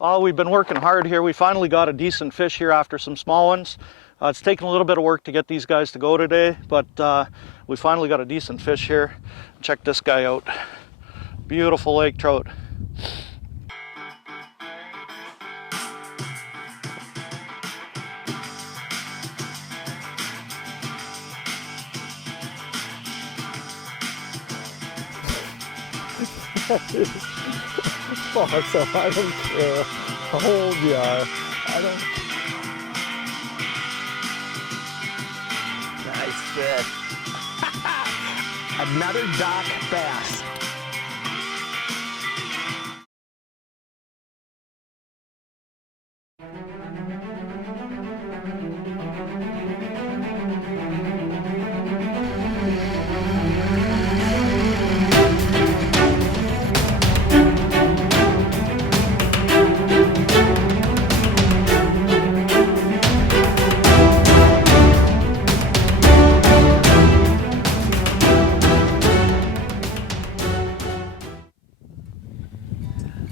We've been working hard here. We finally got a decent fish here after some small ones. It's taken a little bit of work to get these guys to go today, but we finally got a decent fish here. Check this guy out. Beautiful lake trout. Awesome. I don't care how old you are. I don't. Nice fish. Another dock bass.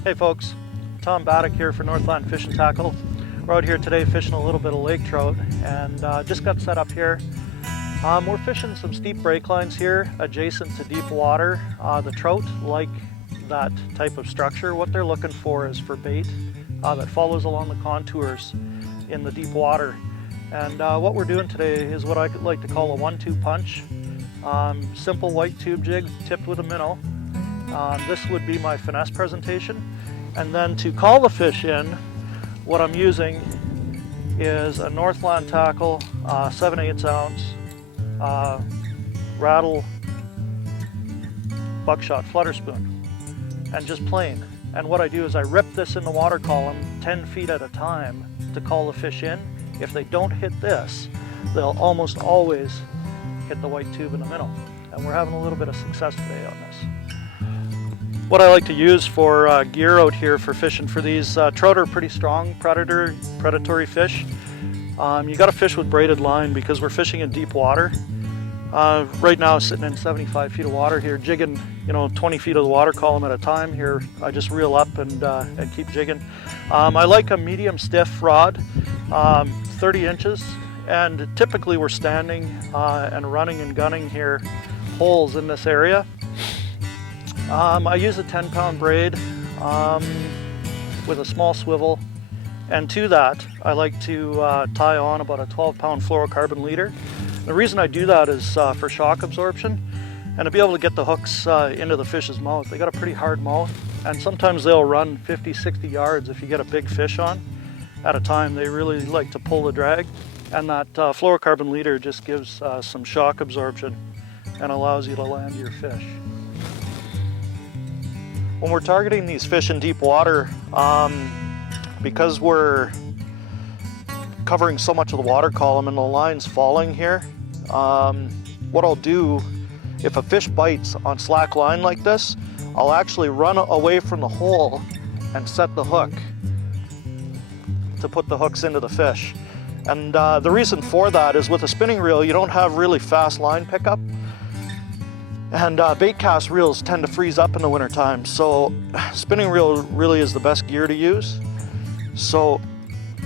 Hey folks, Tom Batiuk here for Northland Fish and Tackle. We're out here today fishing a little bit of lake trout and just got set up here. We're fishing some steep break lines here adjacent to deep water. The trout like that type of structure. What they're looking for is for bait that follows along the contours in the deep water. And what we're doing today is what I like to call a 1-2 punch. Simple white tube jig tipped with a minnow. This would be my finesse presentation. And then to call the fish in, what I'm using is a Northland tackle, 7/8 ounce, rattle Buck-Shot Flutter Spoon, and just plain. And what I do is I rip this in the water column 10 feet at a time to call the fish in. If they don't hit this, they'll almost always hit the white tube in the minnow. And we're having a little bit of success today on this. What I like to use for gear out here for fishing for these trout are pretty strong predatory fish. You got to fish with braided line because we're fishing in deep water. Right now, sitting in 75 feet of water here, jigging 20 feet of the water column at a time here. I just reel up and keep jigging. I like a medium stiff rod, 30 inches, and typically we're standing and running and gunning here holes in this area. I use a 10-pound braid with a small swivel, and to that I like to tie on about a 12-pound fluorocarbon leader. The reason I do that is for shock absorption and to be able to get the hooks into the fish's mouth. They got a pretty hard mouth, and sometimes they'll run 50-60 yards if you get a big fish on at a time. They really like to pull the drag, and that fluorocarbon leader just gives some shock absorption and allows you to land your fish. When we're targeting these fish in deep water, because we're covering so much of the water column and the line's falling here, what I'll do, if a fish bites on slack line like this, I'll actually run away from the hole and set the hook to put the hooks into the fish. And the reason for that is with a spinning reel, you don't have really fast line pickup. And bait cast reels tend to freeze up in the wintertime, so spinning reel really is the best gear to use. So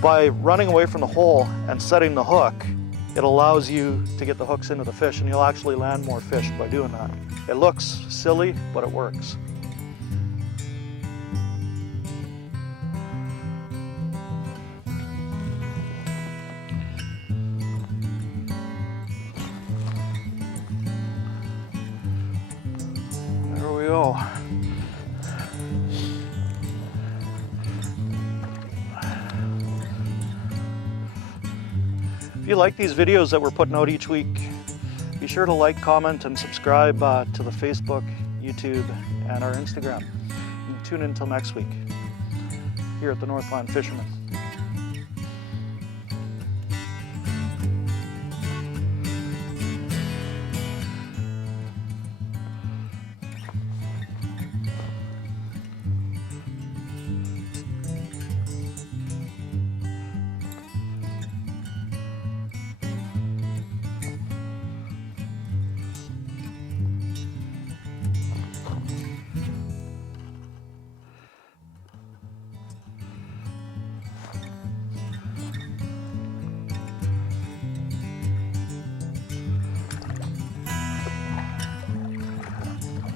by running away from the hole and setting the hook, it allows you to get the hooks into the fish, and you'll actually land more fish by doing that. It looks silly, but it works. There we go. If you like these videos that we're putting out each week, be sure to like, comment, and subscribe to the Facebook, YouTube, and our Instagram. And tune in until next week here at the Northland Fisherman.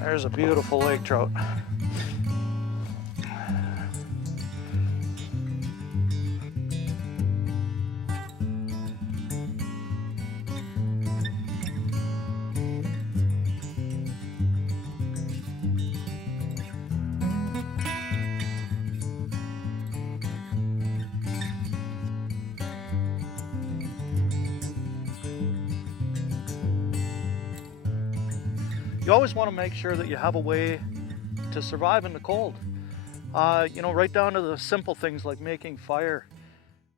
There's a beautiful lake trout. You always want to make sure that you have a way to survive in the cold. You know, right down to the simple things like making fire.